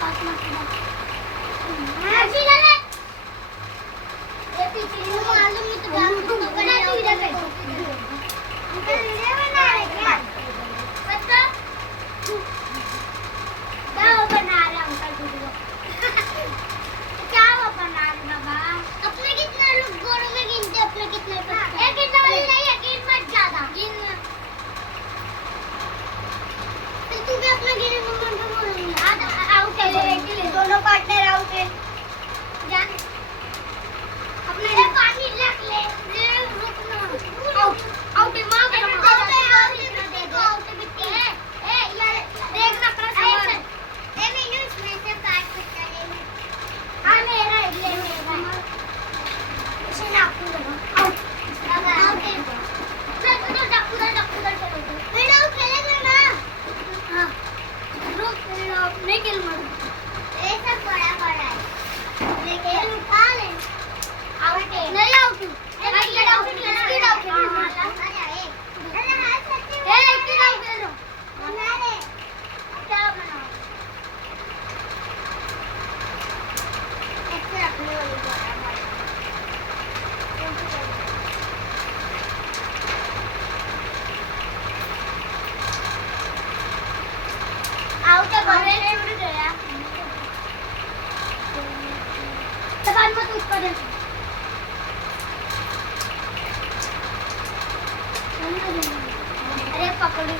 पास मत ऐसी गलत ये पीछे नहीं मालूम नहीं तो जान तो बना तू इधर बैठ अंकल वीडियो बना रहे क्या बच्चा क्या वो बना रहे अंकल वीडियो क्या वो बना रहे बाबा अपने कितने लोग गोरों में गिनते अपने कितने एक गिनने वाली नहीं है गिन मत ज्यादा गिन तू भी अपना गिने मम्मा को बोलूंगी आउट है दोनों पार्टनर आउट है जान अपने ले पानी रख ले रुकना आउट आउट है मां का आउट है आउट है बिट्टी है ए यार देखना अपना सामान ए मैंने इसमें से काट सकता है हां मेरा ले मेरा इसे ना आपको लगा आउट आउट है चल तो डक्कू चलो बेटा खेलेगा ना हां रुक नहीं खेल मत ये सब बड़ा बड़ा है लेकिन खा ले आउट है नहीं आउट है आउट स्पीड आउट है अरे हां सच्ची है स्पीड आउट कर लो हमारे क्या बनाओ ऐसे रखने वाली बड़ा आउट है बड़े ने उड़ गया तबान मत ऊपर दे अरे पकड़ी